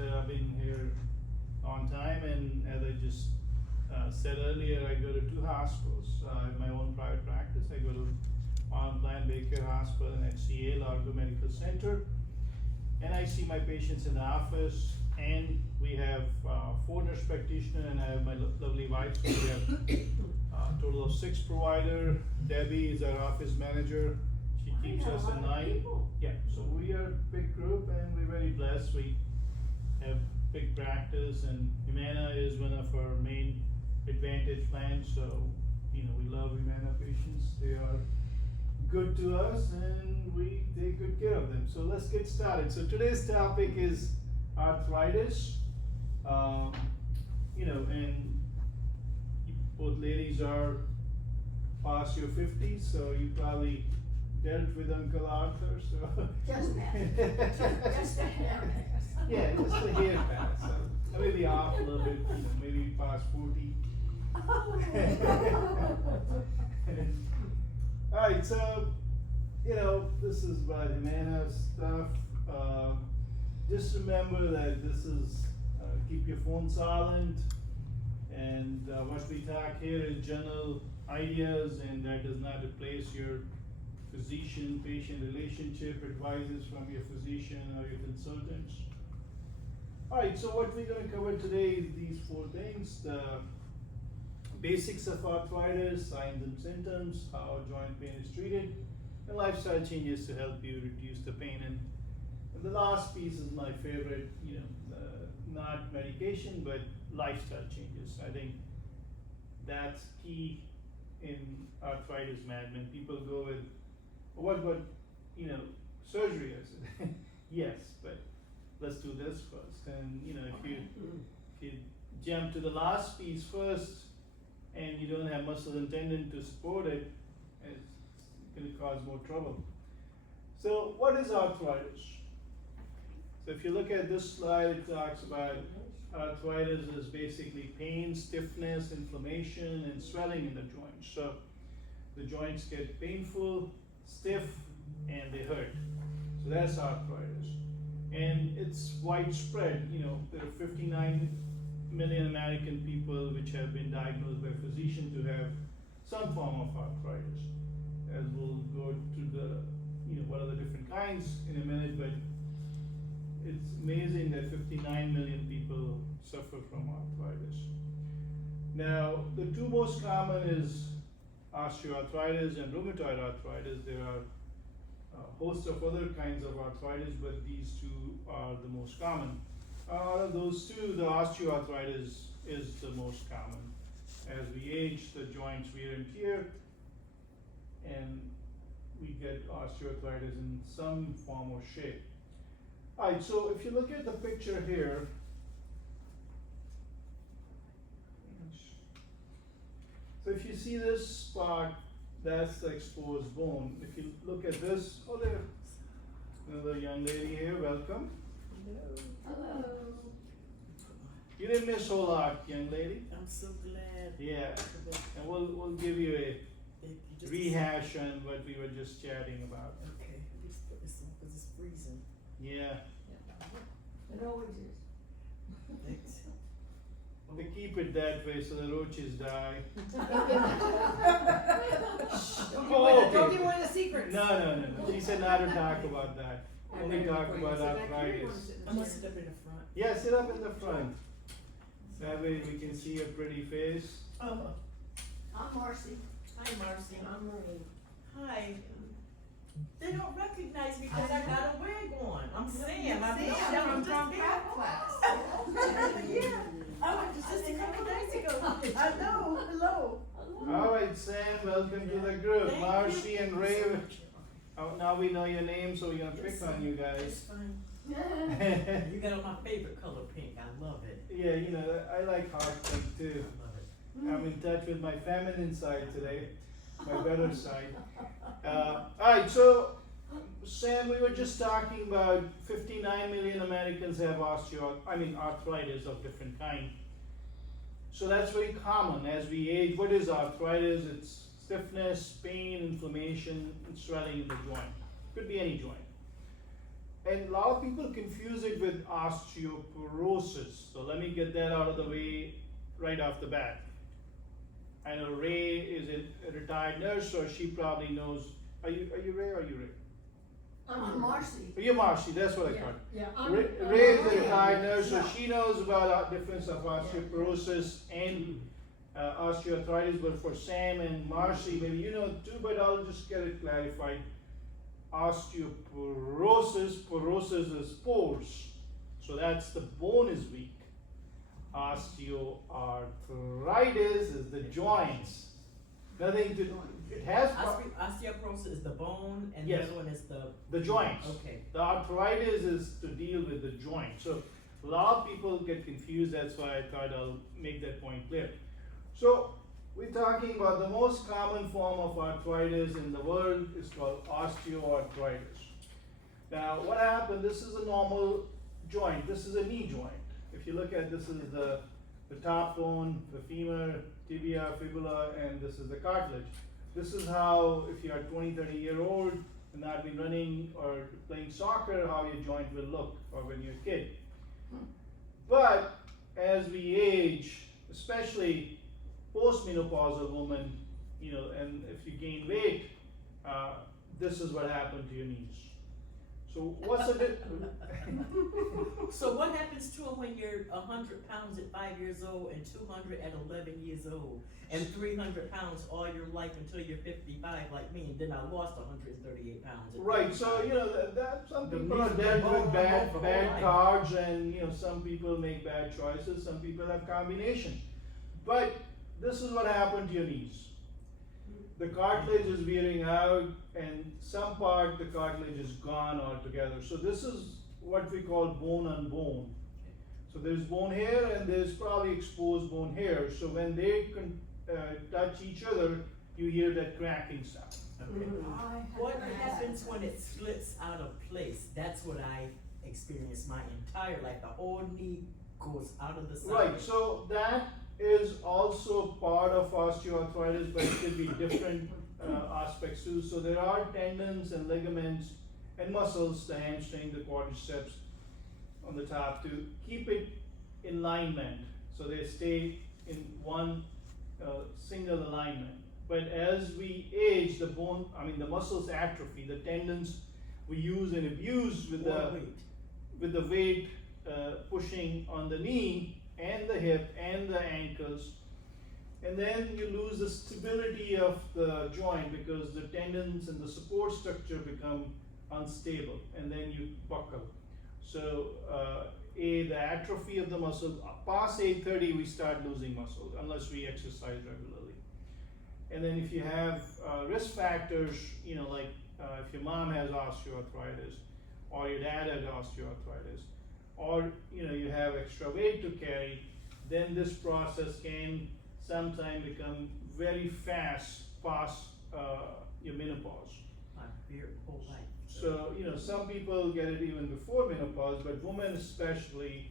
I've been here on time, and as I just said earlier, I go to 2 hospitals. I have my own private practice. I go to Plan Baker Hospital and HCA, Largo Medical Center, and I see my patients in the office. And we have 4 nurse practitioners, and I have my lovely wife. So we have a total of 6 providers. Debbie is our office manager. She keeps us in line. Yeah, so we are a big group, and we're very blessed. We have big practice, and Humana is one of our main Advantage plans. So we love Humana patients. They are good to us, and we take good care of them. So let's get started. So today's topic is arthritis. And both ladies are past your 50s, so you probably dealt with Uncle Arthur. So Just that. Just a hair. yeah, just a hair pass. So maybe off a little bit. Maybe past 40. Alright, so this is about Humana stuff. Just remember that this is keep your phone silent, and what we talk here is general ideas, and that does not replace your physician-patient relationship, advices from your physician or your consultants. Alright, so what we're going to cover today is these 4 things: the basics of arthritis, signs and symptoms, how joint pain is treated, and lifestyle changes to help you reduce the pain. And the last piece is my favorite, not medication, but lifestyle changes. I think that's key in arthritis management. People go with, what about, surgery? I said, yes, but let's do this first. And, if you jump to the last piece first, and you don't have muscles and tendon to support it, it's going to cause more trouble. So what is arthritis? So if you look at this slide, it talks about arthritis is basically pain, stiffness, inflammation, and swelling in the joints. So the joints get painful, stiff, and they hurt. So that's arthritis. And it's widespread. There are 59 million American people which have been diagnosed by a physician to have some form of arthritis. As we'll go to the, what are the different kinds in a minute, but it's amazing that 59 million people suffer from arthritis. Now, the 2 most common is osteoarthritis and rheumatoid arthritis. There are a host of other kinds of arthritis, but these 2 are the most common. Out of those 2, the osteoarthritis is the most common. As we age, the joints wear and tear, and we get osteoarthritis in some form or shape. Alright, so if you look at the picture here, so if you see this spot, that's the exposed bone. If you look at this, there, another young lady here, welcome. Hello. You didn't miss a whole lot, young lady. I'm so glad. Yeah, and we'll give you a rehash on what we were just chatting about. Okay, at least put this on because it's freezing. Yeah. It always is. Thanks. We keep it that way so the roaches die. Don't give away the secrets. No. She said not to talk about that. Only talk about arthritis. I'm gonna sit up in the front. Yeah, sit up in the front. That way we can see your pretty face. Oh, I'm Marcy. hi Marcy. I'm Marie. Hi. They don't recognize me because I got a wig on. I'm Sam. I'm Sam from prep class. Yeah. I went to just a couple days ago. I know. Hello. Alright, Sam, welcome to the group. Thank Marcy you. and Ray. Now we know your name, so we're gonna pick on you It's guys. fine. Yeah, You got on my favorite color, pink. I love it. I like hot pink too. I love it. I'm in touch with my feminine side today, my better side. Alright, so Sam, we were just talking about 59 million Americans have arthritis of different kind. So that's very common as we age. What is arthritis? It's stiffness, pain, inflammation, and swelling in the joint. Could be any joint. and a lot of people confuse it with osteoporosis. So let me get that out of the way right off the bat. I know Ray is a retired nurse, so she probably knows. Are you Ray or are you Ray? I'm Marcy. You're Marcy, that's what I Yeah, thought. yeah. Ray is a yeah. retired nurse, so Yeah. she knows about the difference of osteoporosis and osteoarthritis, but for Sam and Marcy, maybe you know too, but I'll just get it clarified. Osteoporosis, porosis is pores, so that's the bone is weak. Osteoarthritis is the joints. Nothing to, it has Osteoporosis is the bone, and Yes. the other one is the joints. okay. The arthritis is to deal with the joint. So a lot of people get confused, that's why I thought I'll make that point clear. So we're talking about the most common form of arthritis in the world is called osteoarthritis. Now what happened, this is a normal joint, this is a knee joint. If you look at this is the top bone, the femur, tibia, fibula, and this is the cartilage. This is how, if you are 20, 30-year-old and not been running or playing soccer, how your joint will look, or when you're a kid. But as we age, especially postmenopausal women, you know, and if you gain weight, this is what happened to your knees. So what's the So what happens to them when you're 100 pounds at 5 years old and 200 at 11 years old and 300 pounds all your life until you're 55 like me, and then I lost 138 pounds. At Right, so 55. you know that some The people are knees dealt bone with for bad life. cards, and you know some people make bad choices, some people have combination. But this is what happened to your knees. The cartilage is wearing out, and some part the cartilage is gone altogether. So this is what we call bone on bone. So there's bone here, and there's probably exposed bone here. So when they touch each other, you hear that cracking sound. Okay. What happens when it slips out of place? That's what I experienced my entire life. The whole knee goes out of the side. Right, so that is also part of osteoarthritis, but it could be different aspects too. So there are tendons and ligaments and muscles, the hamstring, the quadriceps on the top, to keep it in alignment. So they stay in one single alignment. But as we age, the muscles atrophy, the tendons we use and abuse with the weight pushing on the knee and the hip and the ankles, and then you lose the stability of the joint because the tendons and the support structure become unstable, and then you buckle. So the atrophy of the muscle, past age 30 we start losing muscle unless we exercise regularly. And then if you have risk factors, you know, like if your mom has osteoarthritis or your dad has osteoarthritis, or you know you have extra weight to carry, then this process can sometimes become very fast past your menopause. My whole life. So you know some people get it even before menopause, but women especially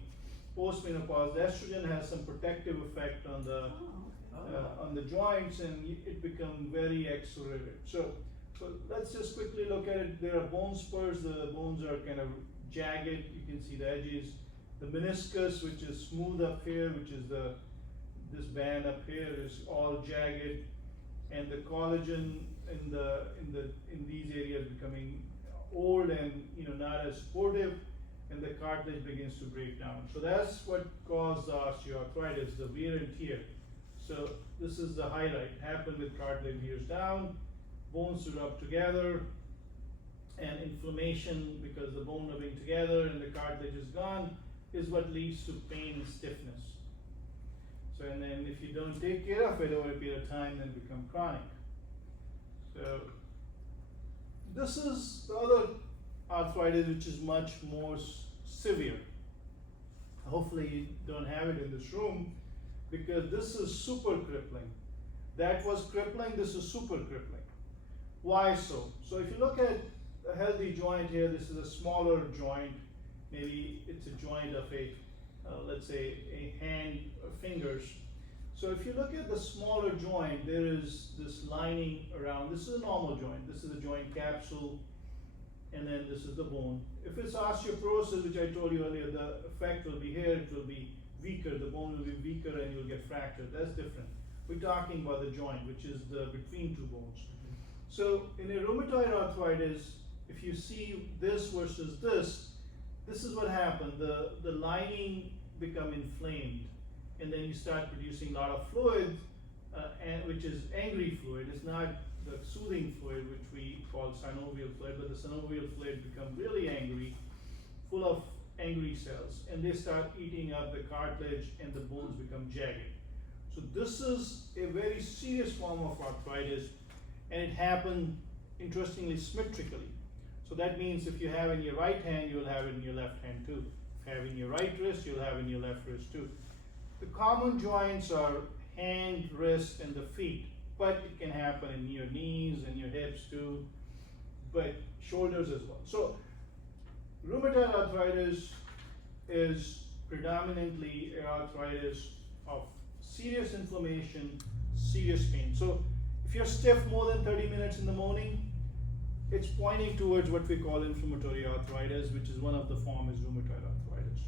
post-menopause, the estrogen has some protective effect on the joints, and it becomes very accelerated. So let's just quickly look at it. There are bone spurs. The bones are kind of jagged. You can see the edges. The meniscus, which is smooth up here, which is this band up here, is all jagged, and the collagen in these areas becoming old and not as supportive, and the cartilage begins to break down. So that's what caused the osteoarthritis, the wear and tear. So this is the highlight. Happened with cartilage wears down, bones to rub together, and inflammation because the bone rubbing together and the cartilage is gone is what leads to pain and stiffness. So and then if you don't take care of it over a period of time, then become chronic. So this is the other arthritis, which is much more severe. Hopefully you don't have it in this room, because this is super crippling. That was crippling, this is super crippling. Why so? So if you look at a healthy joint here, this is a smaller joint. Maybe it's a joint of let's say a hand or fingers. So if you look at the smaller joint, there is this lining around. This is a normal joint. This is a joint capsule, and then this is the bone. If it's osteoporosis, which I told you earlier, the effect will be here, it will be weaker, the bone will be weaker and you'll get fractured, that's different. We're talking about the joint, which is the between two bones. So in a rheumatoid arthritis, if you see this versus this is what happened, the lining become inflamed, and then you start producing a lot of fluid, and which is angry fluid. It's not the soothing fluid, which we call synovial fluid, but the synovial fluid become really angry, full of angry cells, and they start eating up the cartilage and the bones become jagged. So this is a very serious form of arthritis, and it happened, interestingly, symmetrically. So that means if you have in your right hand, you'll have it in your left hand too. If you have in your right wrist, you'll have in your left wrist too. The common joints are hand, wrist, and the feet, but it can happen in your knees and your hips too, but shoulders as well. So rheumatoid arthritis is predominantly an arthritis of serious inflammation, serious pain. So if you're stiff more than 30 minutes in the morning, it's pointing towards what we call inflammatory arthritis, which is one of the forms is rheumatoid arthritis.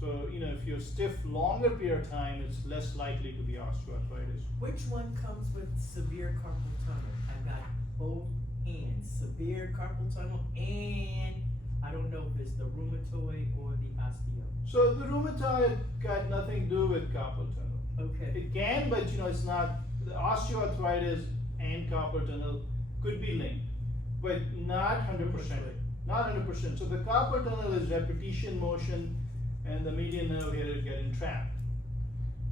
So, if you're stiff longer period of time, it's less likely to be osteoarthritis. Which one comes with severe carpal tunnel? I've got both hands, severe carpal tunnel, and I don't know if it's the rheumatoid or the osteo. So the rheumatoid got nothing to do with carpal tunnel. Okay. It can, but it's not. The osteoarthritis and carpal tunnel could be linked, but not 100%. Not 100%. So the carpal tunnel is repetition motion, and the median nerve here is getting trapped.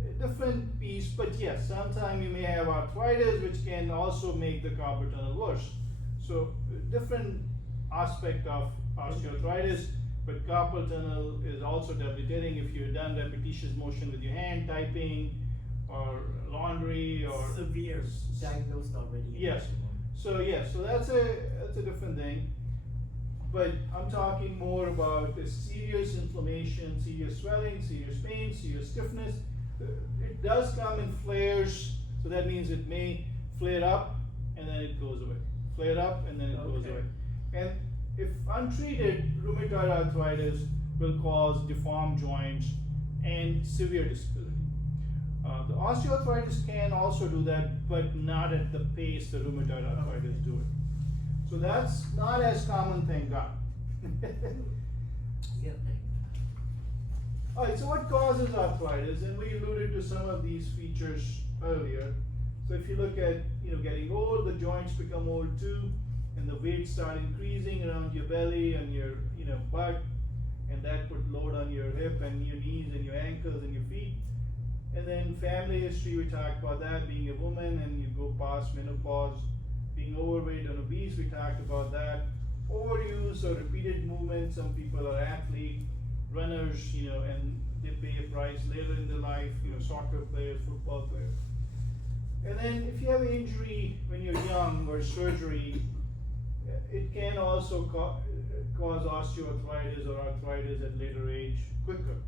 A different piece, but yes, sometimes you may have arthritis, which can also make the carpal tunnel worse. So different aspect of osteoarthritis, but carpal tunnel is also debilitating if you've done repetitious motion with your hand, typing, or laundry, or severe, diagnosed already. Yes. So that's a different thing. But I'm talking more about the serious inflammation, serious swelling, serious pain, serious stiffness. It does come in flares, so that means it may flare up and then it goes away. Flare up and then it goes away. And if untreated, rheumatoid arthritis will cause deformed joints and severe disability. The osteoarthritis can also do that, but not at the pace the rheumatoid arthritis do it. So that's not as common, thank God. Yeah, Alright, so what causes arthritis? And we alluded to some of these features earlier. So if you look at, getting old, the joints become old too, and the weight start increasing around your belly and your, butt, and that put load on your hip and your knees and your ankles and your feet. And then family history, we talked about that, being a woman and you go past menopause. Being overweight and obese, we talked about that. Overuse or repeated movement, some people are athletes, runners, and they pay a price later in their life, soccer players, football players. And then if you have an injury when you're young or surgery, it can also cause osteoarthritis or arthritis at later age quicker.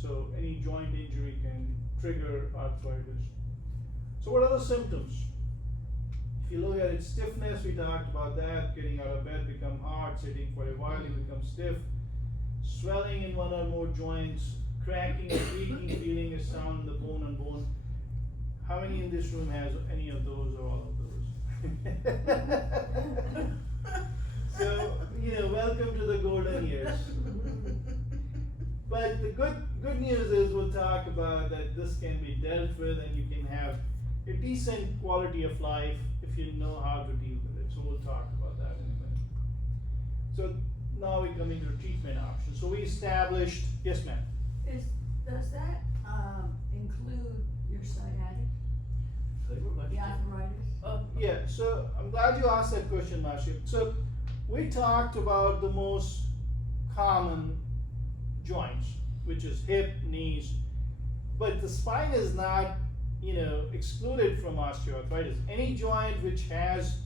So any joint injury can trigger arthritis. So what are the symptoms? If you look at it, stiffness, we talked about that, getting out of bed become hard, sitting for a while, you become stiff. Swelling in one or more joints, cracking or creaking, feeling a sound in the bone on bone. How many in this room has any of those or all of those? So, welcome to the golden years. But the good news is we'll talk about that this can be dealt with and you can have a decent quality of life if you know how to deal with it. So we'll talk about that in a minute. So now we're coming to the treatment options. So we established, yes ma'am? Does that, include your sciatic, the arthritis? Yeah, so I'm glad you asked that question, Marcia. So we talked about the most common joints, which is hip, knees, but the spine is not, excluded from osteoarthritis. Any joint which has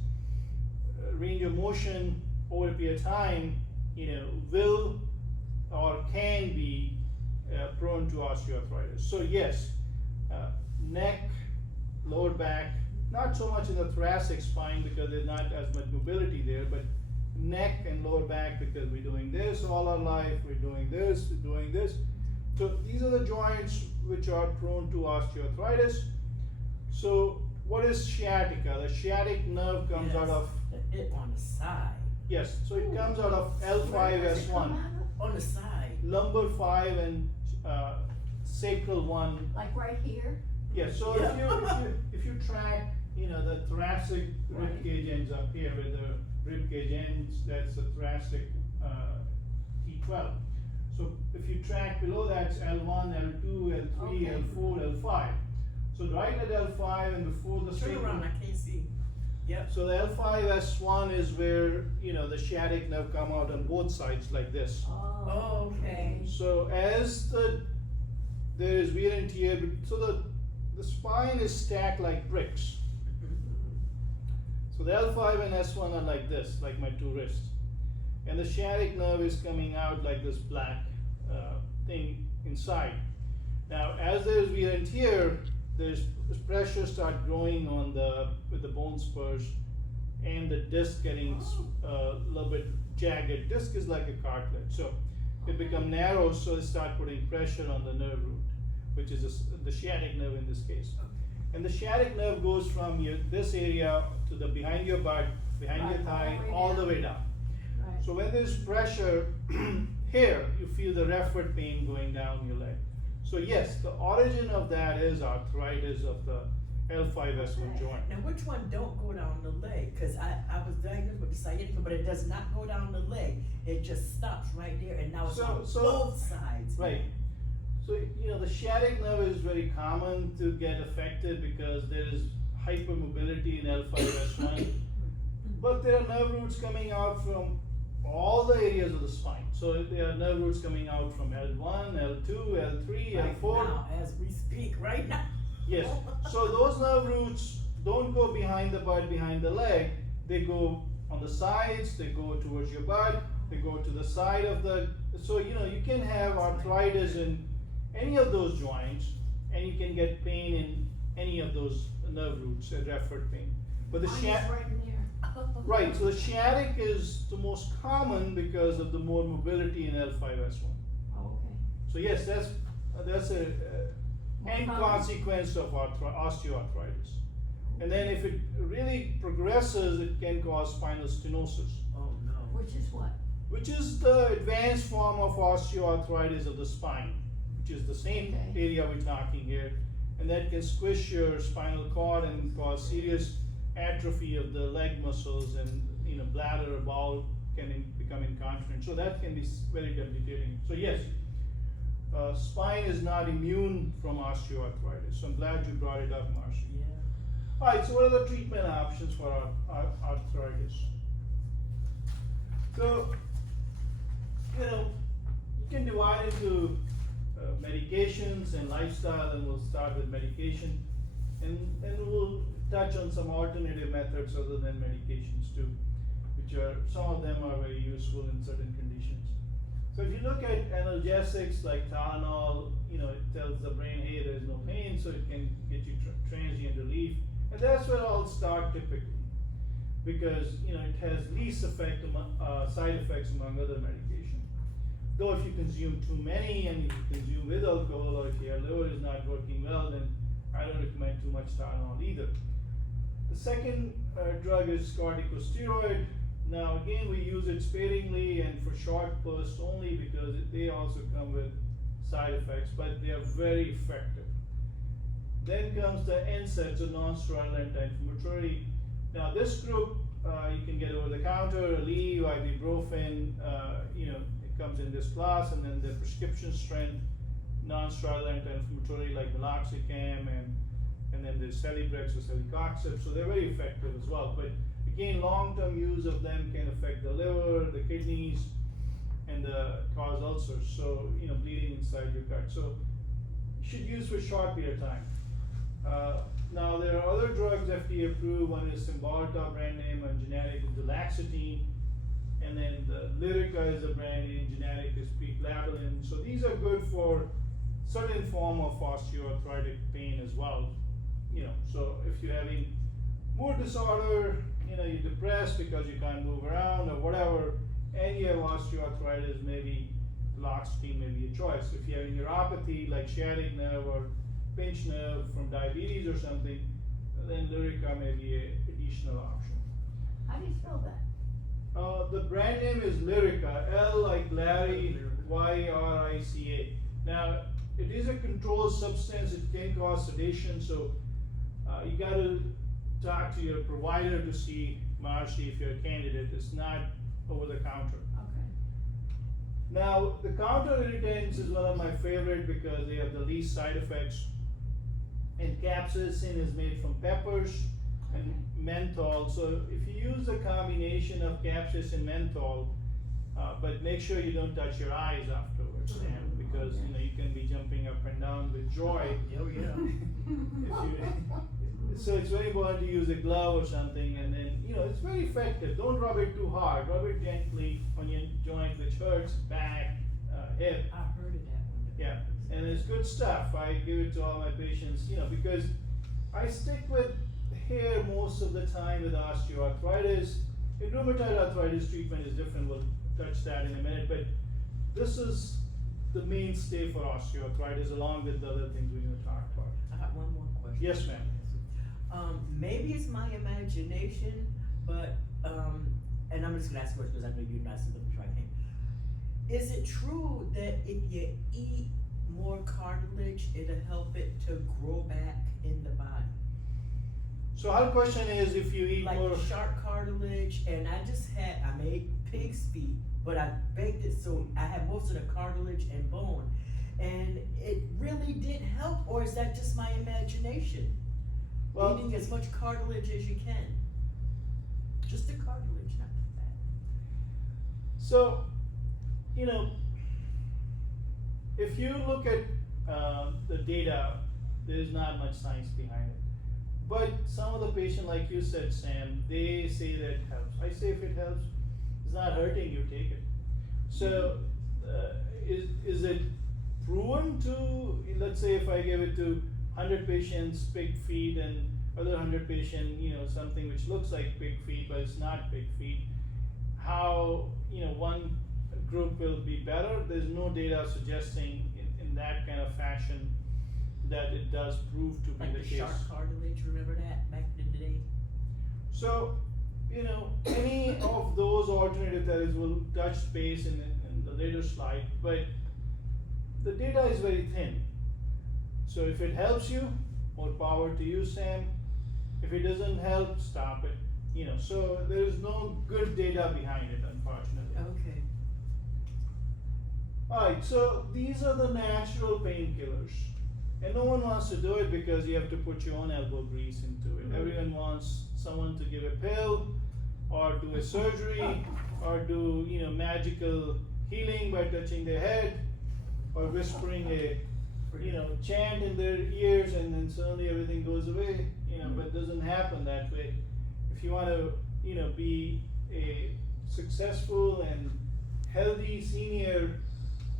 range of motion over a period of time, will or can be prone to osteoarthritis. So yes, neck, lower back, not so much in the thoracic spine because there's not as much mobility there, but neck and lower back because we're doing this all our life, we're doing this, we're doing this. So these are the joints which are prone to osteoarthritis. So what is sciatica? The sciatic nerve comes out of, It on the side. yes, so it comes out of L5S1, On the side. lumbar 5 and sacral 1. Like right here? Yeah, so if you track, the thoracic rib Right. cage ends up here where the rib cage ends, that's the thoracic T12. So if you track below that's L1, L2, L3, Okay. L4, L5. So right at L5 and before the Turn around, I can't see. Yep. So the L5S1 is where, the sciatic nerve come out on both sides like this. Oh, okay. So as there is wear and tear, so the spine is stacked like bricks. So the L5 and S1 are like this, like my two wrists. And the sciatic nerve is coming out like this black thing inside. Now, as there is wear and tear, there's pressure start growing with the bone spurs and the disc getting a little bit jagged. Disc is like a cartilage. So it become narrow, so it start putting pressure on the nerve root, which is the sciatic nerve in this case. And the sciatic nerve goes from this area to the behind your butt, behind your thigh, all the way down. Right. So when there's pressure here, you feel the referred pain going down your leg. So yes, the origin of that is arthritis of the L5S1 joint. Now, which one don't go down the leg? Cause I was diagnosed with sciatica, but it does not go down the leg. It just stops right there, and now it's on both sides. Right. So, the sciatic nerve is very common to get affected because there is hypermobility in L5S1. But there are nerve roots coming out from all the areas of the spine. So there are nerve roots coming out from L1, L2, L3, Right L4. now, as we speak, right now. Yes. So those nerve roots don't go behind the butt, behind the leg. They go on the sides, they go towards your butt, they go to the side of the, so you can have arthritis in any of those joints and you can get pain in any of those nerve roots, a referred pain. But the Mine is sciatic, right in there. right, so the sciatic is the most common because of the more mobility in L5S1. Oh, okay. So yes, that's a More end common? consequence of osteoarthritis. And then if it really progresses, it can cause spinal stenosis, Oh, no. Which is what? which is the advanced form of osteoarthritis of the spine, which is the same Okay. area we're talking here. And that can squish your spinal cord and cause serious atrophy of the leg muscles, and bladder or bowel can become incontinent. So that can be very debilitating. So yes, spine is not immune from osteoarthritis. So I'm glad you brought it up, Marcia. Yeah. Alright, so what are the treatment options for arthritis? So, you can divide into medications and lifestyle, and we'll start with medication. And we'll touch on some alternative methods other than medications too, which some of them are very useful in certain conditions. So if you look at analgesics like Tylenol, it tells the brain, hey, there's no pain, so it can get you transient relief. And that's where I'll start typically, because it has least side effects among other medications. Though if you consume too many and you consume with alcohol, or if your liver is not working well, then I don't recommend too much Tylenol either. The second drug is corticosteroid. Now again, we use it sparingly and for short bursts only because they also come with side effects, but they are very effective. Then comes the NSAIDs, or non-steroidal anti-inflammatory. Now this group, you can get over the counter, Aleve, ibuprofen, it comes in this class, and then the prescription strength non-steroidal anti-inflammatory like meloxicam, and then there's Celebrex or celecoxib, so they're very effective as well. But again, long-term use of them can affect the liver, the kidneys, and cause ulcers, so bleeding inside your gut. So you should use for a short period of time. Now there are other drugs FDA approved. One is Cymbalta brand name, and generic is duloxetine, and then the Lyrica is a brand name, generic is pregabalin. So these are good for certain form of osteoarthritic pain as well. So if you're having mood disorder, you're depressed because you can't move around or whatever, and you have osteoarthritis, maybe fluoxetine may be a choice. If you have neuropathy like sciatic nerve or pinched nerve from diabetes or something, then Lyrica may be an additional option. How do you spell that? The brand name is Lyrica, L like Larry, Y-R-I-C-A. Now, it is a controlled substance, it can cause sedation, so you gotta talk to your provider to see, Marcy, if you're a candidate. It's not over the counter. Okay. Now, the counter irritants is one of my favorite because they have the least side effects. And capsaicin is made from peppers and menthol. So if you use a combination of capsaicin and menthol, but make sure you don't touch your eyes afterwards, Sam, because you can be jumping up and down with joy. Oh, yeah. So it's very important to use a glove or something, and then it's very effective. Don't rub it too hard. Rub it gently on your joint, which hurts back, hip. I heard of that one. Yeah, and it's good stuff. I give it to all my patients, because I stick with hair most of the time with osteoarthritis. In rheumatoid arthritis, treatment is different. We'll touch that in a minute, but this is the mainstay for osteoarthritis, along with the other things we're going to talk about. I got one more question. Yes, ma'am. Maybe it's my imagination, but, and I'm just gonna ask questions because I know you're not sitting up trying. Is it true that if you eat more cartilage, it'll help it to grow back in the body? So our question is, if you eat Like more, shark cartilage, and I made pig's feet, but I baked it so I had most of the cartilage and bone, and it really did help, or is that just my imagination? well, Eating as much cartilage as you can. Just the cartilage, not the fat. so, if you look at the data, there's not much science behind it. But some of the patients, like you said, Sam, they say that it helps. I say if it helps, it's not hurting, you take it. So, is it proven to, let's say if I give it to 100 patients, pig feet, and other 100 patient, something which looks like pig feet, but it's not pig feet, how, one group will be better? There's no data suggesting in that kind of fashion that it does prove to be Like the the case. shark cartilage, remember that back in the day? So, any of those alternative therapies will touch base in the later slide, but the data is very thin. So if it helps you, more power to you, Sam. If it doesn't help, stop it. So there is no good data behind it, unfortunately. Okay. Alright, so these are the natural painkillers. And no one wants to do it because you have to put your own elbow grease into it. Everyone wants someone to give a pill, or do a surgery, or do, magical healing by touching their head, or whispering a chant in their ears, and then suddenly everything goes away, but it doesn't happen that way. If you want to, be a successful and healthy senior,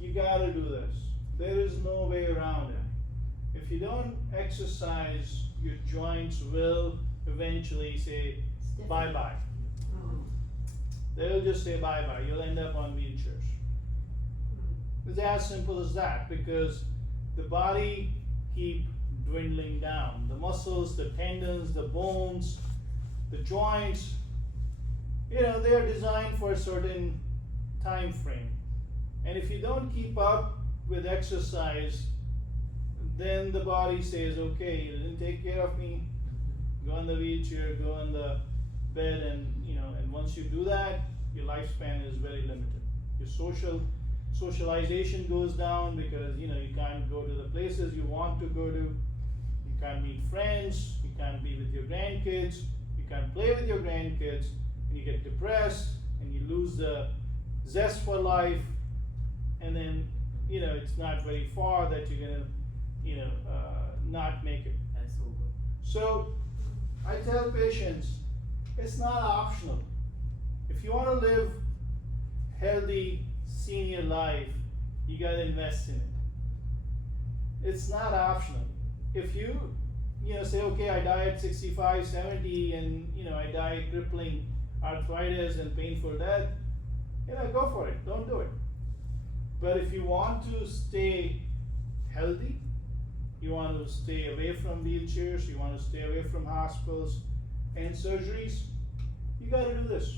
you gotta do this. There is no way around it. If you don't exercise, your joints will eventually say bye-bye. They'll just say bye-bye. You'll end up on wheelchairs. It's as simple as that, because the body keep dwindling down. The muscles, the tendons, the bones, the joints, they are designed for a certain time frame. And if you don't keep up with exercise, then the body says, okay, you didn't take care of me, go on the wheelchair, go on the bed, and once you do that, your lifespan is very limited. Your socialization goes down because you can't go to the places you want to go to, you can't meet friends, you can't be with your grandkids, you can't play with your grandkids, and you get depressed, and you lose the zest for life, and then it's not very far that you're gonna not make it. That's over. So I tell patients, it's not optional. If you want to live healthy senior life, you gotta invest in it. It's not optional. If you say, okay, I die at 65, 70, and, I die crippling arthritis and painful death, go for it, don't do it. But if you want to stay healthy, you want to stay away from wheelchairs, you want to stay away from hospitals and surgeries, you gotta do this.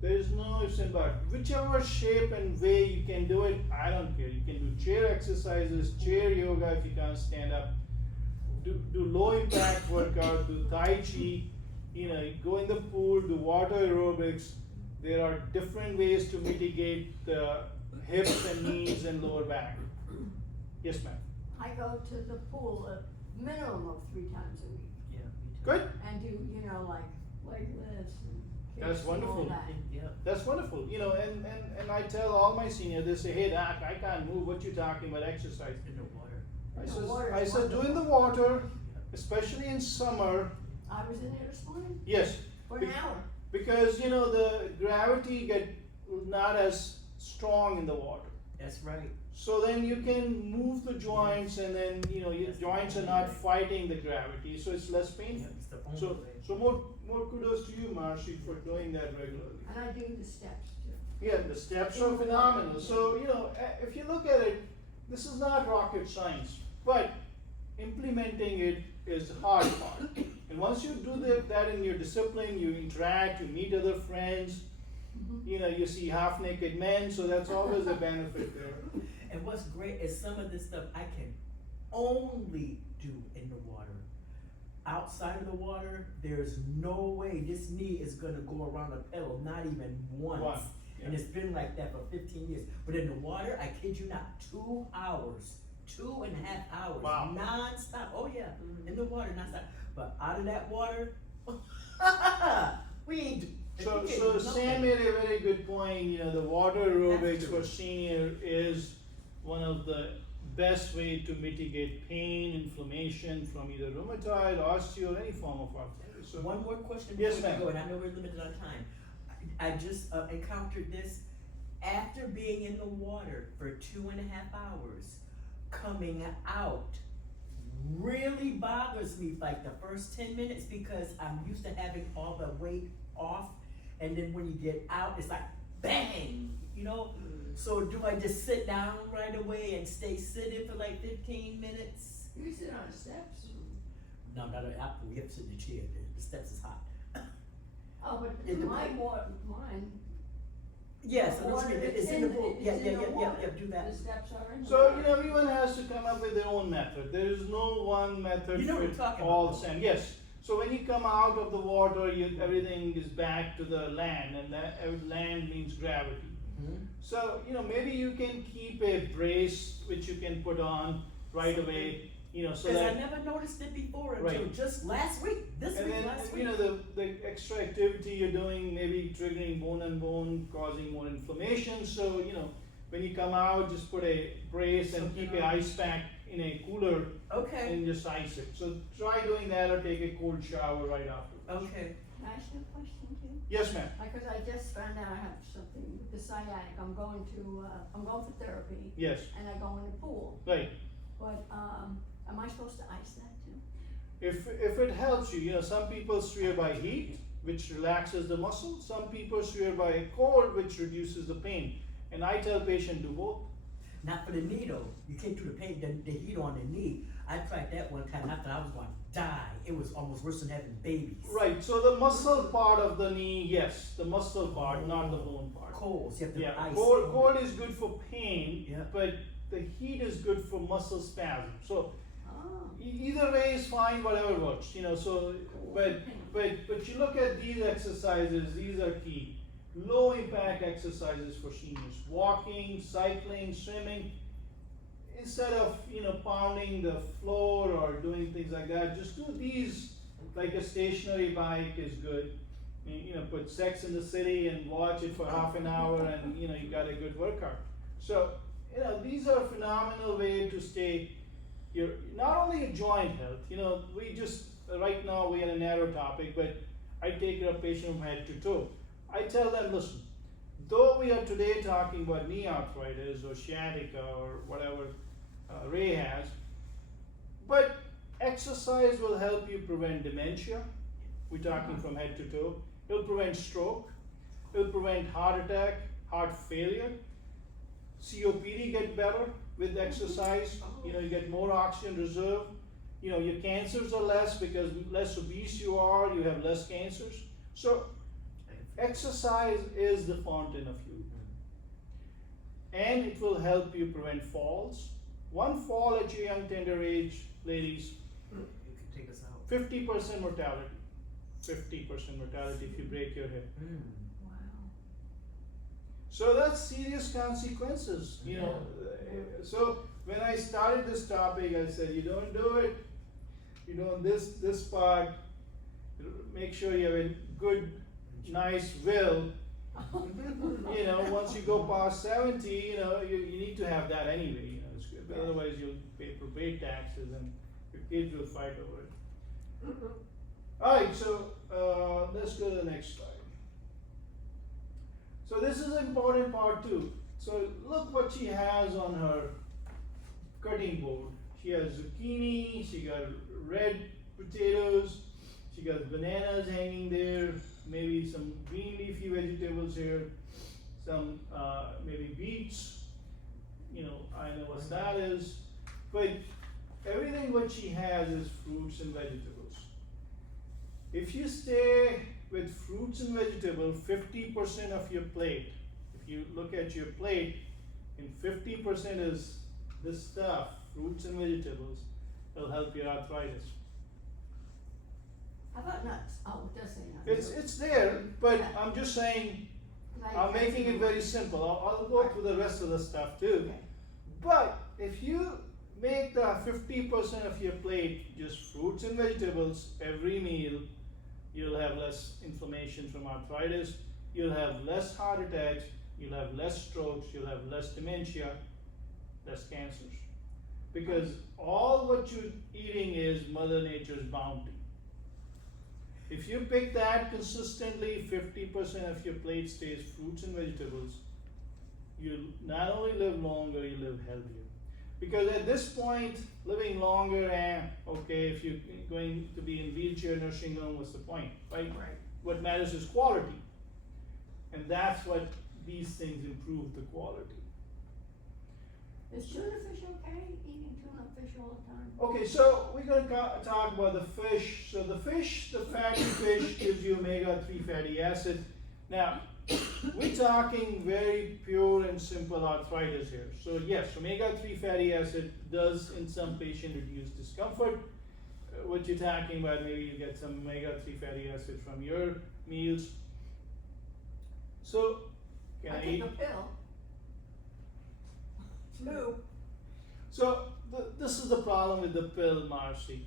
There is no ifs and buts. Whichever shape and way you can do it, I don't care. You can do chair exercises, chair yoga if you can't stand up. Do low impact workout, do Tai Chi, go in the pool, do water aerobics. There are different ways to mitigate the hips and knees and lower back. Yes, ma'am. I go to the pool a minimum of 3 times a week Yeah, me too. Good. and do, like this and That's kicks and all wonderful. that. Yeah. That's wonderful. And I tell all my seniors, they say, hey doc, I can't move, what you talking about exercise? In the water. The water I is said, do in the water, especially in summer, I was in there this morning yes, for an hour. because the gravity get not as strong in the water. That's right. So then you can move the joints and then, your joints are not fighting the gravity, so it's less Yeah, painful. it's the only So, way. so more kudos to you, Marcy, for doing that regularly. And I do the steps too. Yeah, the steps are phenomenal. So, if you look at it, this is not rocket science, but implementing it is the hard part. And once you do that in your discipline, you interact, you meet other friends, you see half naked men, so that's always a benefit there. And what's great is some of this stuff I can only do in the water. Outside of the water, there's no way this knee is gonna go around a pedal, not even once. One, And yeah. it's been like that for 15 years. But in the water, I kid you not, 2 hours, 2.5 hours, Wow. non-stop. Oh yeah, in the water, non-stop. But out of that water, we ain't. So we can't do Sam nothing. made a very good point, the water aerobics Absolutely. for senior is one of the best way to mitigate pain, inflammation from either rheumatoid, osteo, or any form of arthritis. So One more question Yes, before we ma'am. go, and I know we're limited on time. I just encountered this after being in the water for 2.5 hours. Coming out really bothers me like the first 10 minutes because I'm used to having all the weight off, and then when you get out, it's like bang, So do I just sit down right away and stay sitting for like 15 minutes? You sit on the steps. No, not an apple. We have to sit in the chair. The steps is hot. Oh, but It mine, Yes, I know what you mean. It's in the pool. it's Yeah, in yeah, the yeah, water. yeah, do that. The steps are in the So, water. everyone has to come up with their own method. There is no one method You know what for I'm talking all about, the same. Yes. So when you come out of the water, everything is back to the land, and that land means gravity. Mhm. So, maybe you can keep a brace which you can put on right away, so Because I that, never noticed it before until Right. just last week. This and week, then, last week. the extra activity you're doing, maybe triggering bone and bone, causing more inflammation. So, when you come out, just put a brace and Something keep a on. ice pack in a cooler Okay. and just ice it. So try doing that or take a cold shower right afterwards. Okay. Can I ask you a question too? Yes, ma'am. Because I just found out I have something with the sciatic. I'm going for therapy Yes. and I go in the pool. Right. But, am I supposed to ice that too? If it helps you, some people swear by heat, which relaxes the muscle. Some people swear by cold, which reduces the pain. And I tell patient do both. Not for the knee though. You can't do the pain, the heat on the knee. I tried that one time after I was going to die. It was almost worse than having babies. Right. So the muscle part of the knee, yes, the muscle part, not the bone part. Colds, you have to Yeah. ice. Cold is good for pain, Yeah. but the heat is good for muscle spasm. So Oh. either way is fine, whatever works, so, but you look at these exercises, these are key. Low impact exercises for seniors, walking, cycling, swimming. Instead of, pounding the floor or doing things like that, just do these, like a stationary bike is good. Put Sex in the City and watch it for half an hour and, you got a good workout. So, these are phenomenal way to stay not only your joint health, we just, right now we are a narrow topic, but I take care of patient from head to toe. I tell them, listen, though we are today talking about knee arthritis or sciatica or whatever Ray has, but exercise will help you prevent dementia. We're talking from head to toe. It'll prevent stroke. It'll prevent heart attack, heart failure. COPD get better with exercise. You know, you get more oxygen reserve. You know, your cancers are less because less obese you are, you have less cancers. So exercise is the fountain of youth. And it will help you prevent falls. One fall at your young tender age, ladies, It could take us out. 50% mortality. 50% mortality if you break your hip. Wow. So that's serious consequences, you know. So when I started this topic, I said, you don't do it, you know, this part, make sure you have a good, nice will. You know, once you go past 70, you know, you need to have that anyway, you know, it's good. But otherwise you'll pay probate taxes and your kids will fight over it. Alright, so let's go to the next slide. So this is an important part too. So look what she has on her cutting board. She has zucchini, she got red potatoes, she got bananas hanging there, maybe some green leafy vegetables here, some maybe beets, you know, I know what that is. But everything what she has is fruits and vegetables. If you stay with fruits and vegetables, 50% of your plate, if you look at your plate, and 50% is this stuff, fruits and vegetables, it'll help your arthritis. How about nuts? Oh, it does say nuts. It's there, but I'm just saying, Like I'm making it very simple. I'll go through the rest of the stuff too. Okay. But if you make the 50% of your plate just fruits and vegetables every meal, you'll have less inflammation from arthritis, you'll have less heart attacks, you'll have less strokes, you'll have less dementia, less cancers. Because all what you're eating is Mother Nature's bounty. If you pick that consistently, 50% of your plate stays fruits and vegetables, you not only live longer, you live healthier. Because at this point, living longer, okay, if you're going to be in wheelchair nursing home, what's the point, right? Right. What matters is quality. And that's what these things improve the quality. Is tuna fish okay? Eating tuna fish all the time? Okay, so we're going to talk about the fish. So the fish, the fatty fish gives you omega-3 fatty acid. Now, we're talking very pure and simple arthritis here. So yes, omega-3 fatty acid does in some patients reduce discomfort. What you're talking about, maybe you get some omega-3 fatty acid from your meals. So, can I take eat? a pill. Two. So this is the problem with the pill, Marcy.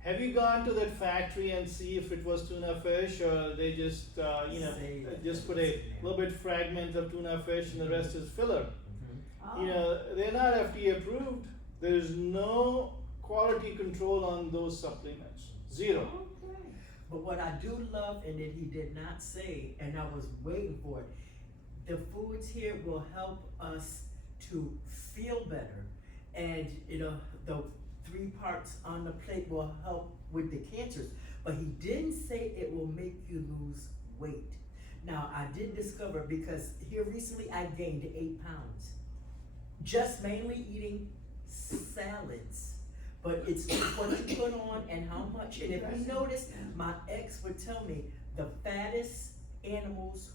Have you gone to that factory and see if it was tuna fish, or they just just put a little bit fragment of tuna fish and the rest is filler? Oh. You know, they're not FDA approved. There's no quality control on those supplements. Zero. Okay. But what I do love, and that he did not say, and I was waiting for it, the foods here will help us to feel better. And, you know, the 3 parts on the plate will help with the cancers. But he didn't say it will make you lose weight. Now, I did discover, because here recently I gained 8 pounds. Just mainly eating salads. But it's what you put on and how much. And if you notice, my ex would tell me the fattest animals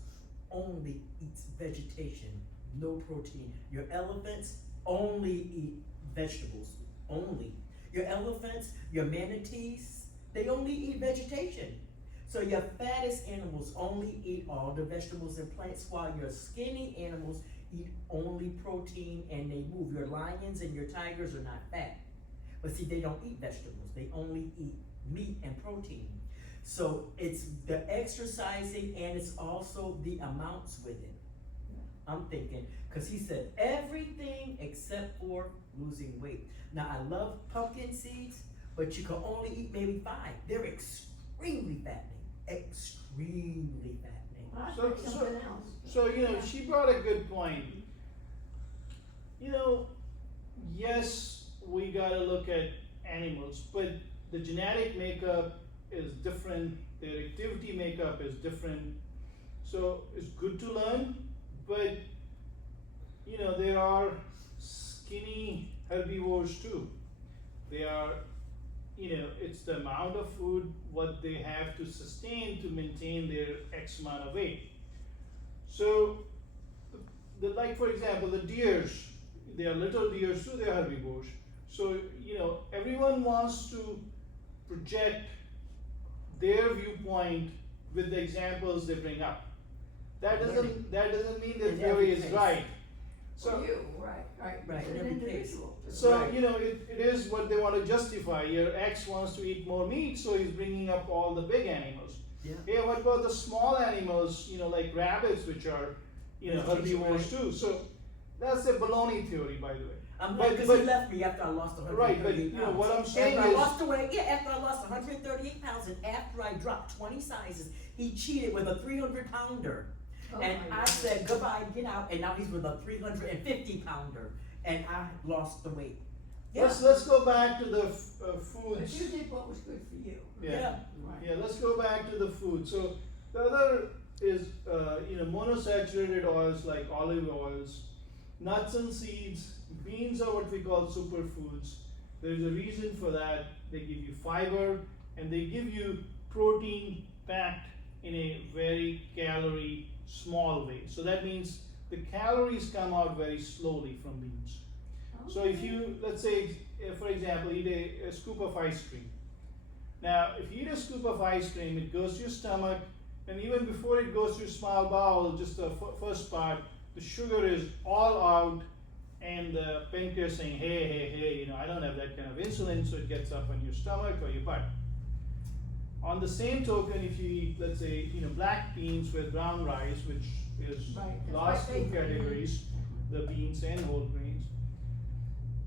only eats vegetation, no protein. Your elephants only eat vegetables, only. Your elephants, your manatees, they only eat vegetation. So your fattest animals only eat all the vegetables and plants, while your skinny animals eat only protein and they move. Your lions and your tigers are not fat. But see, they don't eat vegetables, they only eat meat and protein. So it's the exercising, and it's also the amounts with it. I'm thinking, because he said everything except for losing weight. Now, I love pumpkin seeds, but you can only eat maybe 5. They're extremely fattening, extremely fattening. Well, I So- think something else. So, you know, she brought a good point. You know, yes, we gotta look at animals, but the genetic makeup is different, their activity makeup is different. So it's good to learn, but you know, there are skinny herbivores too. They are, you know, it's the amount of food what they have to sustain to maintain their X amount of weight. So, like for example, the deers, they are little deers too, they are herbivores. So, you know, everyone wants to project their viewpoint with the examples they bring up. That doesn't mean their In theory every is case. right. For So, you, right, Right, it's an every case. individual. so Right. you know, it is what they want to justify. Your X wants to eat more meat, so he's bringing up all the big animals. Yeah. Hey, what about the small animals, you know, like rabbits, which are, you know, herbivores too? So that's a baloney theory, by the way. I'm But- glad because but- he left me after I lost 138 Right, but pounds. you know, what I'm saying After I is, lost away, after I lost 138 pounds and after I dropped 20 sizes, he cheated with a 300 pounder. Oh And my I goodness. said, goodbye, get out, and now he's with a 350 pounder, and I lost the weight. Yeah. let's go back to the But foods. you did what was good for you. Yeah. Right. Yeah, let's go back to the food. So the other is, you know, monosaturated oils like olive oils, nuts and seeds, beans are what we call superfoods. There's a reason for that. They give you fiber and they give you protein packed in a very calorie small way. So that means the calories come out very slowly from beans. So if you, let's say, for example, eat a scoop of ice cream. Now, if you eat a scoop of ice cream, it goes to your stomach, and even before it goes to your small bowel, just the first part, the sugar is all out, and the pancreas saying, hey, you know, I don't have that kind of insulin, so it gets up on your stomach or your butt. On the same token, if you eat, let's say, you know, black beans with brown rice, which is Right, that's last my two favorite. categories, the beans and whole grains.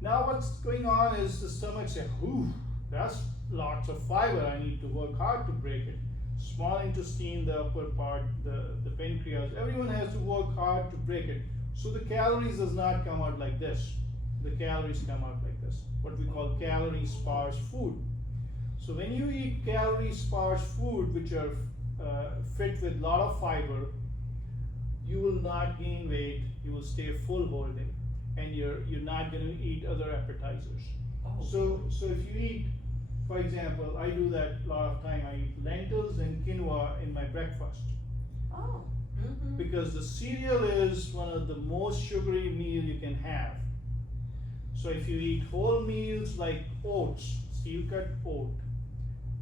Now what's going on is the stomach says, whew, that's lots of fiber, I need to work hard to break it. Small intestine, the upper part, the pancreas, everyone has to work hard to break it. So the calories does not come out like this. The calories come out like this, what we call calorie sparse food. So when you eat calorie sparse food, which are fit with lot of fiber, you will not gain weight, you will stay full whole day, and you're not going to eat other appetizers. Oh. So if you eat, for example, I do that a lot of time, I eat lentils and quinoa in my breakfast. Oh, Mhm. Because the cereal is one of the most sugary meal you can have. So if you eat whole meals like oats, steel cut oat,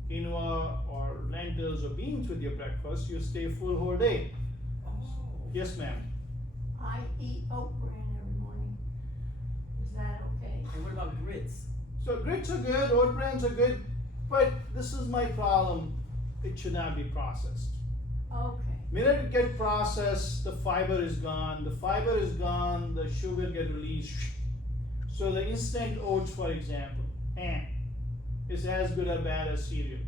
quinoa or lentils or beans with your breakfast, you stay full whole day. Oh. Yes, ma'am. I eat oat bran every morning. Is that okay? And what about grits? So grits are good, oat brans are good, but this is my problem. It should not be processed. Okay. Minute it get processed, the fiber is gone. The fiber is gone, the sugar get released. So the instant oats, for example, is as good or bad as cereal.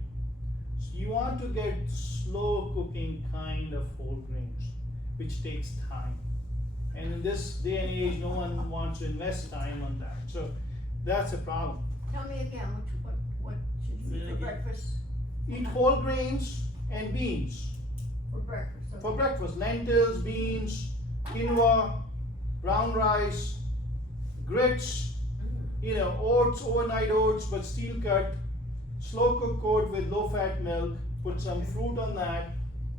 So you want to get slow cooking kind of whole grains, which takes time. And in this day and age, no one wants to invest time on that. So that's a problem. Tell me again, what should you Say eat it for again. breakfast? Eat whole grains and beans. For breakfast, okay. For breakfast, lentils, beans, quinoa, brown rice, grits, you know, oats, overnight oats, but steel cut, slow cook oat with low fat milk, put some fruit on that,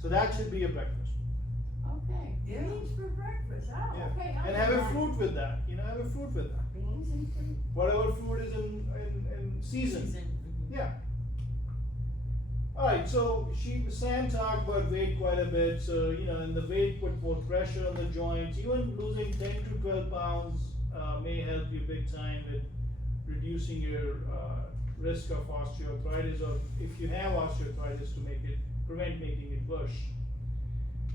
so that should be your breakfast. Okay, Yeah. beans for breakfast, oh, Yeah. okay. I And have a like fruit with that, you know, have a fruit with that. beans and fruit. Whatever fruit is in season. Mhm. Yeah. Alright, so Sam talked about weight quite a bit, so you know, and the weight put more pressure on the joints. Even losing 10 to 12 pounds may help you big time with reducing your risk of osteoarthritis, or if you have osteoarthritis, to prevent making it worse.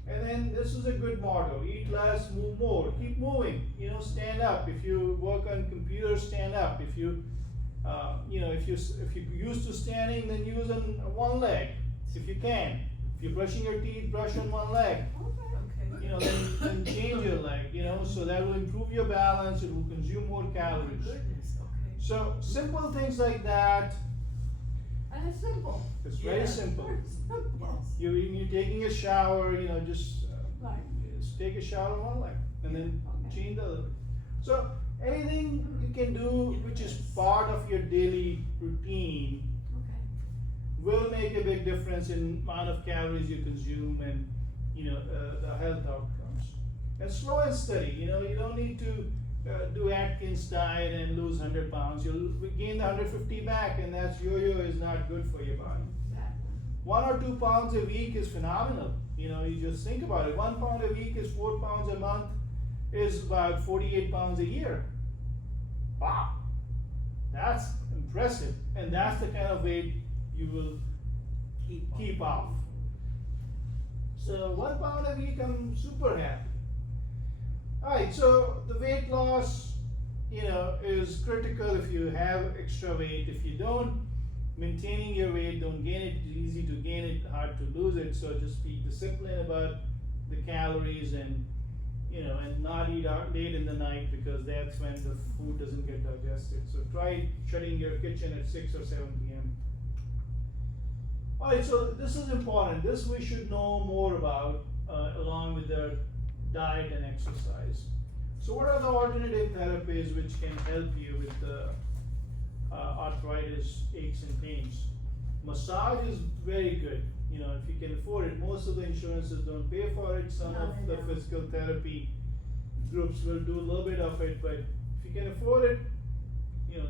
And then this is a good motto: eat less, move more. Keep moving. You know, stand up. If you work on computers, stand up. If you you know, if you're used to standing, then use on one leg, if you can. If you're brushing your teeth, brush on one leg. Okay. Okay. You know, then change your leg. You know, so that will improve your balance. It will consume more Oh my calories. goodness, okay. So simple things like that, And it's simple. it's very Yeah. simple. Very simple. You're taking a shower, just Right. just take a shower one leg and then Okay. change the other leg. So anything you can do which is part of your daily routine Okay. will make a big difference in amount of calories you consume and the health outcomes. And slow and steady. You don't need to do Atkins diet and lose 100 pounds. You'll gain the 150 back, and that's yo-yo is not good for your body. Exactly. 1 or 2 pounds a week is phenomenal. You just think about it. 1 pound a week is 4 pounds a month, is about 48 pounds a year. Wow, that's impressive, and that's the kind of weight you will keep off. So 1 pound a week, I'm super happy. Alright, so the weight loss, is critical if you have extra weight. If you don't, maintaining your weight, don't gain it, it's easy to gain it, hard to lose it. So just be disciplined about the calories and not eat out late in the night, because that's when the food doesn't get digested. So try shutting your kitchen at 6 or 7 p.m. Alright, so this is important. This we should know more about along with the diet and exercise. So what are the alternative therapies which can help you with the arthritis, aches and pains? Massage is very good, if you can afford it. Most of the insurances don't pay for it. Some No, of they the don't. physical therapy groups will do a little bit of it, but if you can afford it,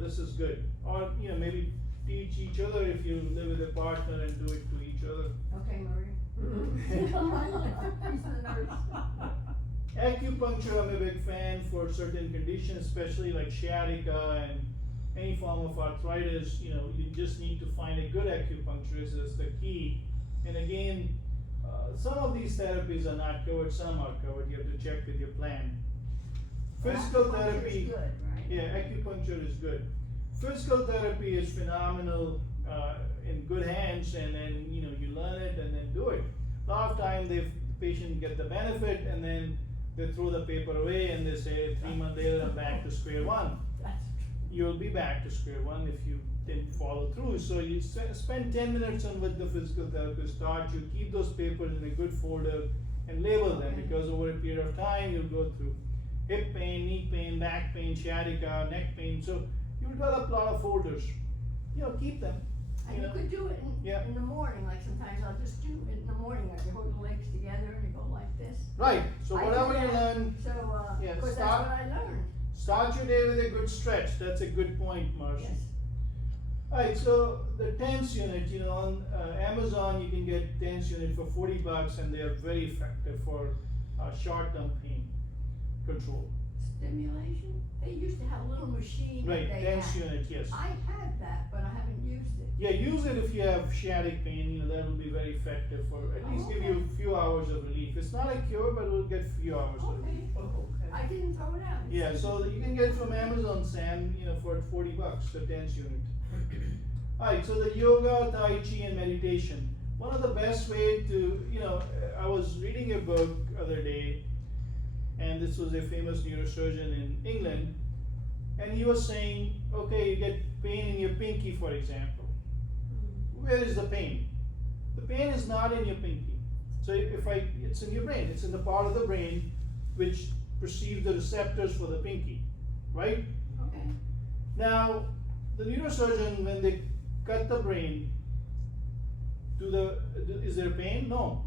this is good. Or maybe teach each other if you live with a partner and do it to each other. Okay, Marie. He's the nurse. Acupuncture, I'm a big fan for certain conditions, especially like sciatica and any form of arthritis. You just need to find a good acupuncturist is the key. And again, some of these therapies are not covered, some are covered. You have to check with your plan. Physical Acupuncture is therapy, good, right? yeah, acupuncture is good. Physical therapy is phenomenal in good hands, and then you learn it and then do it. A lot of time the patient get the benefit and then they throw the paper away and they say 3 months later I'm back to square one. That's You'll be back to square one if you didn't follow through. So you spend 10 minutes on with the physical therapist. Start, you keep those papers in a good folder and label them, Okay. because over a period of time you'll go through hip pain, knee pain, back pain, sciatica, neck pain. So you develop a lot of folders. Keep them. And you could do it Yeah. in the morning, like sometimes I'll just do it in the morning, like you hold the legs together and you go like this. Right. So I do whatever you that. learn, So, Yeah, of course, that's start- what I learned, start your day with a good stretch. That's a good point, Marcia. yes. Alright, so the TENS unit, on Amazon you can get TENS unit for $40, and they are very effective for short-term pain control. Stimulation, they used to have a little machine that Right, they TENS had. unit, yes. I had that, but I haven't used it. Yeah, use it if you have sciatic pain, that will be very effective for at least give you a few hours of relief. It's not a cure, but it will get a few hours of relief. Okay, Oh, okay. I didn't throw it out. Yeah, so you can get from Amazon, Sam, for $40, the TENS unit. Alright, so the yoga, Tai Chi and meditation. One of the best way to, I was reading a book other day, and this was a famous neurosurgeon in England, and he was saying, okay, you get pain in your pinky, for example. Where is the pain? The pain is not in your pinky. So it's in your brain. It's in the part of the brain which perceives the receptors for the pinky, right? Okay, Now, the neurosurgeon, when they cut the brain, is there pain? No,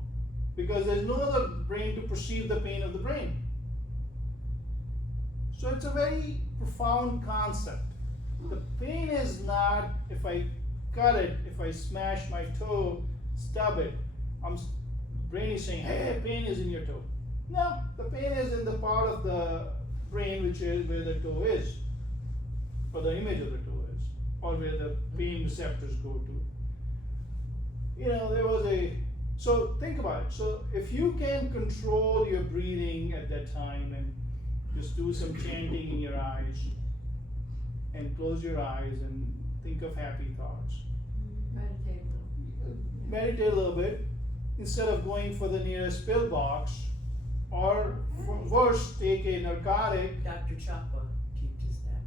because there's no other brain to perceive the pain of the brain. So it's a very profound concept. The pain is not if I cut it, if I smash my toe, stub it. Brain is saying, hey, pain is in your toe. No, the pain is in the part of the brain which is where the toe is, or the image of the toe is, or where the pain receptors go to. So think about it. So if you can control your breathing at that time and just do some chanting in your eyes and close your eyes and think of happy thoughts. meditate a little. Meditate a little bit instead of going for the nearest pill box, or worse, take a narcotic. Dr. Chopra teaches that.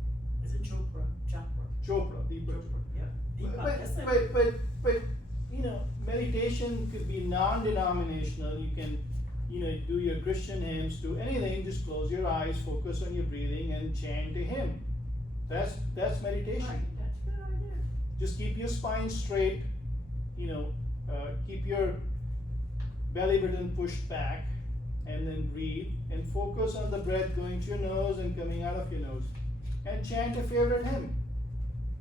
Is it Chopra? Chopra? Chopra, Deepak. Yeah. Deepak, that's it. But, you know, meditation could be non-denominational. You can, you know, do your Christian hymns, do anything, just close your eyes, focus on your breathing and chant a hymn. That's meditation. Right, that's a good idea. Just keep your spine straight, you know, keep your belly button pushed back, and then breathe and focus on the breath going to your nose and coming out of your nose. And chant a favorite hymn.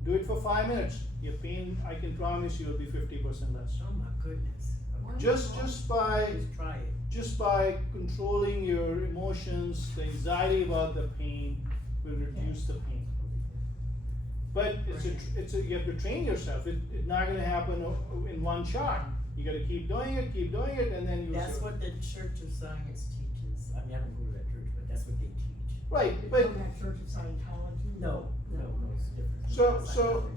Do it for 5 minutes. Your pain, I can promise you, will be 50% less. Oh my goodness. Okay. Just by Just try it. just by controlling your emotions, the anxiety about the pain will reduce the pain. But it's a you have to train yourself. It's not going to happen in one shot. You got to keep doing it, and then you. That's what the Church of Science teaches. I mean, I don't go to that church, but that's what they teach. Right, It's but from that Church of Scientology. No, it's different. So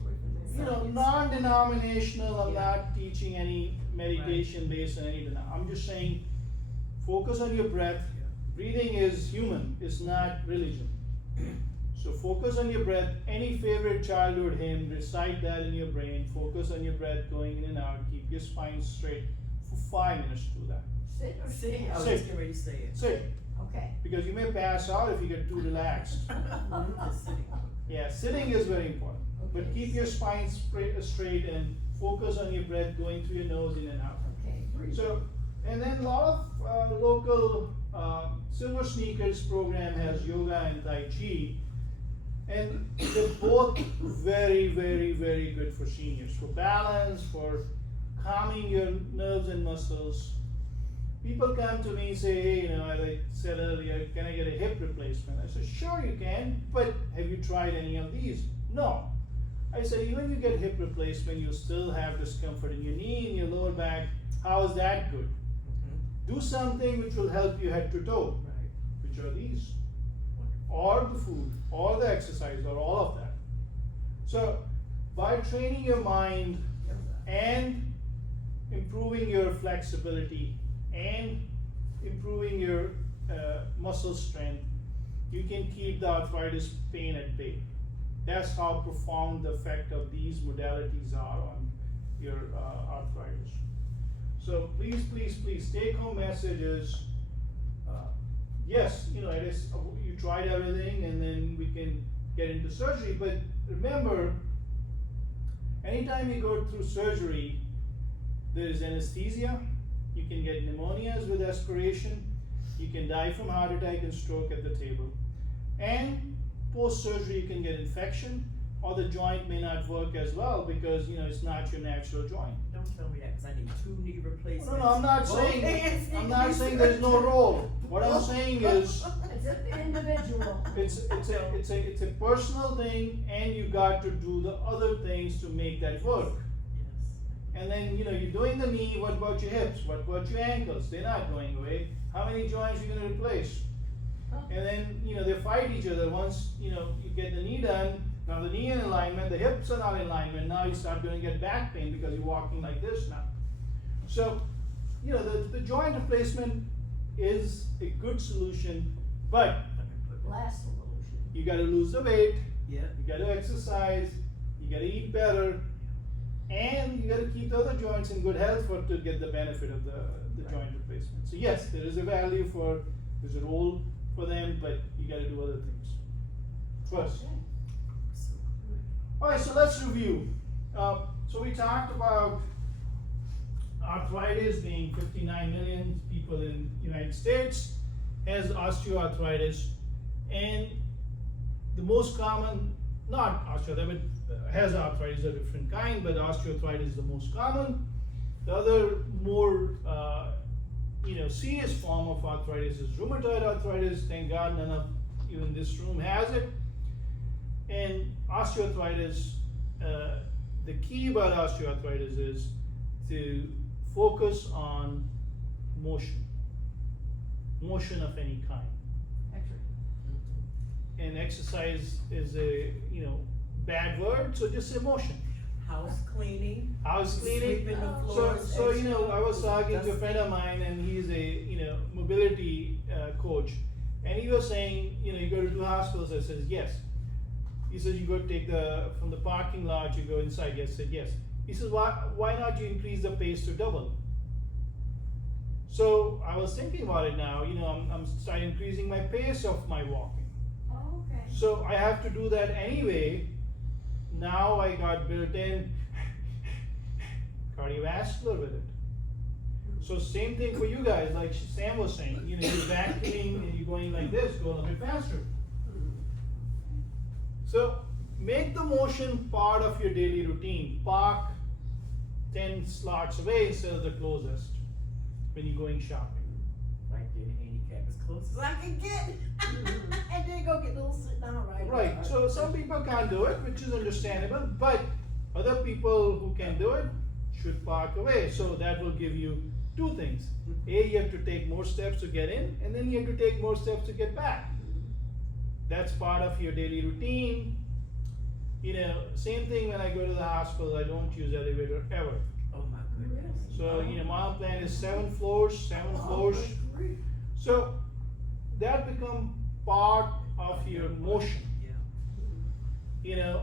you know, non-denominational. I'm not teaching any meditation based on any. I'm just saying, focus on your breath. Breathing is human. It's not religion. So focus on your breath. Any favorite childhood hymn, recite that in your brain. Focus on your breath going in and out. Keep your spine straight for 5 minutes. Do that. Sit or See, stand? I was Sit. just getting ready to say it. Sit, Okay. because you may pass out if you get too relaxed. Just sitting. Yeah, sitting is very important. But Okay. keep your spine straight and focus on your breath going through your nose in and out. Okay, breathe. So, and then a lot of local Silver Sneakers program has yoga and Tai Chi, and they're both very, very, very good for seniors, for balance, for calming your nerves and muscles. People come to me and say, hey, you know, as I said earlier, can I get a hip replacement? I said, sure you can, but have you tried any of these? No. I said, even if you get hip replacement, you still have discomfort in your knee and your lower back. How is that good? Do something which will help you head to toe, Right. which are these, or the food, or the exercise, or all of that. So, by training your mind and improving your flexibility and improving your muscle strength, you can keep the arthritis pain at bay. That's how profound the effect of these modalities are on your arthritis. So please, please, please, take home messages. Yes, you know, it is, you tried everything and then we can get into surgery, but remember, anytime you go through surgery, there is anesthesia, you can get pneumonias with aspiration, you can die from heart attack and stroke at the table, and post-surgery you can get infection, or the joint may not work as well because, you know, it's not your natural joint. Don't tell me that, because I need 2 knee replacements. No, I'm not saying there's no role. What I'm saying is, It's an individual. it's a personal thing, and you got to do the other things to make that work. Yes. And then, you know, you're doing the knee, what about your hips? What about your ankles? They're not going away. How many joints are you gonna replace? And then, you know, they fight each other. Once, you know, you get the knee done, now the knee in alignment, the hips are not in alignment, now you start going to get back pain because you're walking like this now. So, you know, the joint replacement is a good solution, but Last solution. you gotta lose the weight, Yeah. you gotta exercise, you gotta eat better, and you gotta keep the other joints in good health to get the benefit of the joint replacement. So yes, there is a value there's a role for them, but you gotta do other things first. Okay. Alright, so let's review. So we talked about arthritis being 59 million people in the United States has osteoarthritis, and the most common, not osteoarthritis, but has arthritis of a different kind, but osteoarthritis is the most common. The other more serious form of arthritis is rheumatoid arthritis. Thank God none of you in this room has it. And osteoarthritis, the key about osteoarthritis is to focus on motion of any kind. Excellent. And exercise is a bad word, so just say motion. House cleaning. House cleaning. Sweeping the So- floors. So I was extra talking to a dusting. friend of mine, and he's a mobility coach, and he was saying, you go to 2 hospitals. I says yes. He says, you go take from the parking lot, you go inside. Yes, I said yes. He says, why not you increase the pace to double? So I was thinking about it now, I'm starting increasing my pace of my walking. Oh, okay. So I have to do that anyway. Now I got built in cardiovascular with it. So same thing for you guys, like Sam was saying, you're vacuuming and you're going like this, go a little bit faster. So make the motion part of your daily routine. Park 10 slots away instead of the closest when you're going shopping. Right there, the handicap as close as I can get. And then go get a little sit down right Right, there. so some people can't do it, which is understandable, but other people who can do it should park away. So that will give you two things. A, you have to take more steps to get in, and then you have to take more steps to get back. That's part of your daily routine. Same thing when I go to the hospital, I don't use elevator ever. Oh my goodness. So, my plan is 7 floors. Oh, great. So that become part of your motion, Yeah.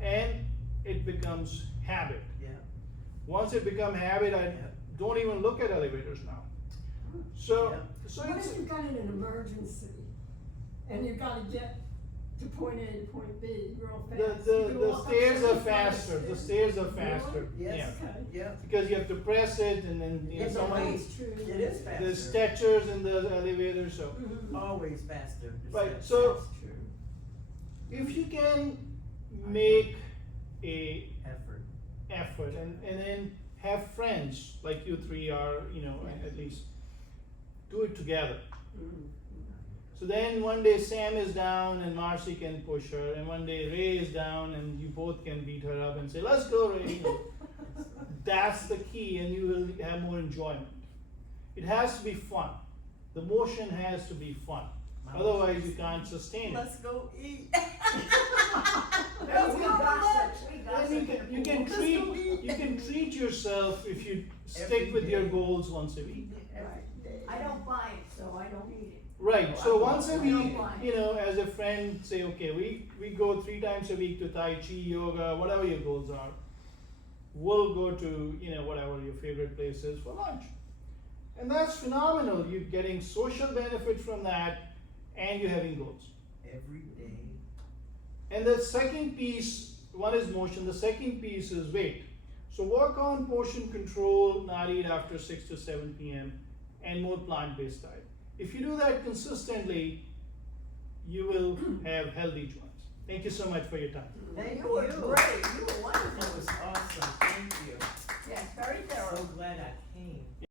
and it becomes habit. Yeah. Once it become habit, I don't even look at elevators now. So, Yeah. so What it's, if you've got an emergency and you've gotta get to point A to point B real fast? You can the walk up stairs are 75 faster, the stairs are faster, Yes. yeah. Okay. Yeah. Because you have to press it and then, It's someone, always true. It is faster. there's stretchers in the elevator, so. Always faster. It's Right, faster. so That's true. if you can make a Effort. and then have friends like you three are, at least do it together. So then one day Sam is down and Marcy can push her, and one day Ray is down and you both can beat her up and say, let's go, Ray. That's the key, and you will have more enjoyment. It has to be fun. The motion has to be fun. Otherwise you can't sustain it. Let's go eat. Let's go gossip. We And gossip. you can treat yourself if you stick Every with your day. goals once a week. I don't buy it, so I don't eat it. Right, so I once a don't week, mind. as a friend, say, okay, we go 3 times a week to Tai Chi, yoga, whatever your goals are. We'll go to, whatever your favorite place is for lunch. And that's phenomenal. You're getting social benefit from that, and you're having goals. Every day. And the second piece, one is motion, the second piece is weight. So work on portion control, not eat after 6 to 7 p.m., and more plant-based diet. If you do that consistently, you will have healthy joints. Thank you so much for your time. Thank You were you. great, you were That wonderful. was awesome. Thank you. Yes, very thorough. So glad I came.